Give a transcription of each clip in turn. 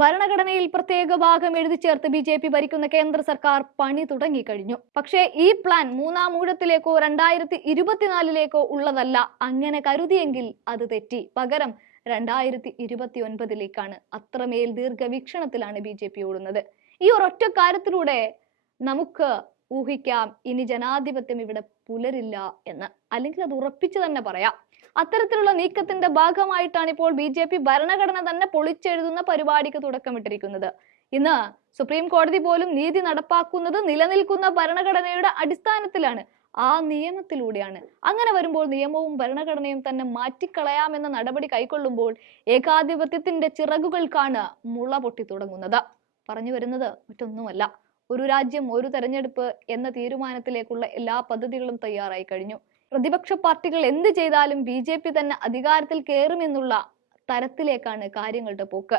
ഭരണഘടനയിൽ പ്രത്യേക ഭാഗം എഴുതി ചേർത്ത് BJP ഭരിക്കുന്ന കേന്ദ്ര സർക്കാർ പണി തുടങ്ങിക്കഴിഞ്ഞു. പക്ഷേ ഈ പ്ലാൻ മൂന്നാം ഊഴത്തിലേക്കോ 2024 ഉള്ളതല്ല. അങ്ങനെ കരുതിയെങ്കിൽ അത് തെറ്റി. പകരം 2029 അത്രമേൽ ദീർഘവീക്ഷണത്തിലാണ് BJP ഓടുന്നത്. ഈ ഒരൊറ്റ കാര്യത്തിലൂടെ നമുക്ക് ഊഹിക്കാം ഇനി ജനാധിപത്യം ഇവിടെ പുലരില്ല എന്ന്, അല്ലെങ്കിൽ അത് ഉറപ്പിച്ചു തന്നെ പറയാം. അത്തരത്തിലുള്ള നീക്കത്തിന്റെ ഭാഗമായിട്ടാണ് ഇപ്പോൾ BJP ഭരണഘടന തന്നെ പൊളിച്ചെഴുതുന്ന പരിപാടിക്ക് തുടക്കമിട്ടിരിക്കുന്നത്. ഇന്ന് സുപ്രീം കോടതി പോലും നീതി നടപ്പാക്കുന്നത് നിലനിൽക്കുന്ന ഭരണഘടനയുടെ അടിസ്ഥാനത്തിലാണ്, ആ നിയമത്തിലൂടെയാണ്. അങ്ങനെ വരുമ്പോൾ നിയമവും ഭരണഘടനയും തന്നെ മാറ്റിക്കളയാമെന്ന നടപടി കൈക്കൊള്ളുമ്പോൾ ഏകാധിപത്യത്തിന്റെ ചിറകുകൾക്കാണ് മുള പൊട്ടി തുടങ്ങുന്നത്. പറഞ്ഞു വരുന്നത് മറ്റൊന്നുമല്ല, ഒരു രാജ്യം ഒരു തെരഞ്ഞെടുപ്പ് എന്ന തീരുമാനത്തിലേക്കുള്ള എല്ലാ പദ്ധതികളും തയ്യാറായി കഴിഞ്ഞു. പ്രതിപക്ഷ പാർട്ടികൾ എന്ത് ചെയ്താലും BJP തന്നെ അധികാരത്തിൽ കയറുമെന്നുള്ള തരത്തിലേക്കാണ് കാര്യങ്ങളുടെ പോക്ക്.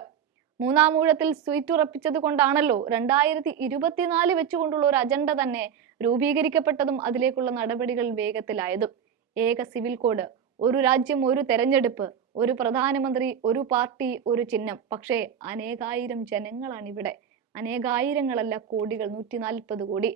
മൂന്നാം ഊഴത്തിൽ സീറ്റ് ഉറപ്പിച്ചത് കൊണ്ടാണല്ലോ 2024 വെച്ചുകൊണ്ടുള്ള ഒരു അജണ്ട തന്നെ രൂപീകരിക്കപ്പെട്ടതും അതിലേക്കുള്ള നടപടികൾ വേഗത്തിലായതും. ഏക സിവിൽ കോഡ്, ഒരു രാജ്യം ഒരു തെരഞ്ഞെടുപ്പ്, ഒരു പ്രധാനമന്ത്രി, ഒരു പാർട്ടി, ഒരു ചിഹ്നം. പക്ഷേ അനേകായിരം ജനങ്ങളാണ് ഇവിടെ, അനേകായിരങ്ങളല്ല കോടികൾ, 140 കോടി.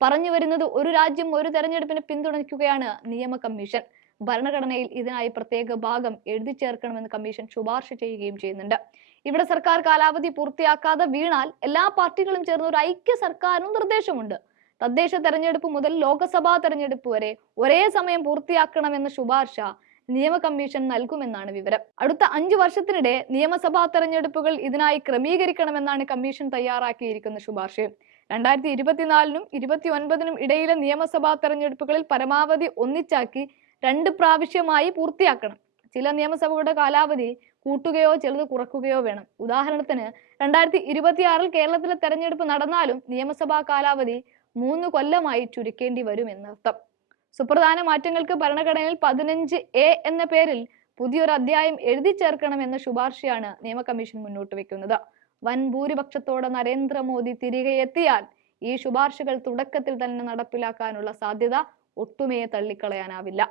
പറഞ്ഞു വരുന്നത് ഒരു രാജ്യം ഒരു തെരഞ്ഞെടുപ്പിനെ പിന്തുണയ്ക്കുകയാണ് നിയമ കമ്മീഷൻ. ഭരണഘടനയിൽ ഇതിനായി പ്രത്യേക ഭാഗം എഴുതി ചേർക്കണമെന്ന് കമ്മീഷൻ ശുപാർശ ചെയ്യുകയും ചെയ്യുന്നുണ്ട്. ഇവിടെ സർക്കാർ കാലാവധി പൂർത്തിയാക്കാതെ വീണാൽ എല്ലാ പാർട്ടികളും ചേർന്ന് ഒരു ഐക്യ സർക്കാരിനും നിർദ്ദേശമുണ്ട്. തദ്ദേശ തെരഞ്ഞെടുപ്പ് മുതൽ ലോക്സഭാ തെരഞ്ഞെടുപ്പ് വരെ ഒരേ സമയം പൂർത്തിയാക്കണമെന്ന ശുപാർശ നിയമ കമ്മീഷൻ നൽകുമെന്നാണ് വിവരം. അടുത്ത 5 വർഷത്തിനിടെ നിയമസഭാ തെരഞ്ഞെടുപ്പുകൾ ഇതിനായി ക്രമീകരിക്കണമെന്നാണ് കമ്മീഷൻ തയ്യാറാക്കിയിരിക്കുന്ന ശുപാർശയും. 2024 2029 ഇടയിലെ നിയമസഭാ തെരഞ്ഞെടുപ്പുകളിൽ പരമാവധി ഒന്നിച്ചാക്കി 2 പ്രാവശ്യമായി പൂർത്തിയാക്കണം. ചില നിയമസഭകളുടെ കാലാവധി കൂട്ടുകയോ ചിലത് കുറക്കുകയോ വേണം. ഉദാഹരണത്തിന് 2026 കേരളത്തിലെ തെരഞ്ഞെടുപ്പ് നടന്നാലും നിയമസഭാ കാലാവധി 3 കൊല്ലമായി ചുരുക്കേണ്ടി വരും എന്നർത്ഥം. സുപ്രധാന മാറ്റങ്ങൾക്ക് ഭരണഘടനയിൽ 15A എന്ന പേരിൽ പുതിയൊരു അധ്യായം എഴുതി ചേർക്കണമെന്ന ശുപാർശയാണ് നിയമ കമ്മീഷൻ മുന്നോട്ട് വെക്കുന്നത്. വൻ ഭൂരിപക്ഷത്തോടെ നരേന്ദ്രമോദി തിരികെ എത്തിയാൽ ഈ ശുപാർശകൾ തുടക്കത്തിൽ തന്നെ നടപ്പിലാക്കാനുള്ള സാധ്യത ഒട്ടുമേ തള്ളിക്കളയാനാവില്ല.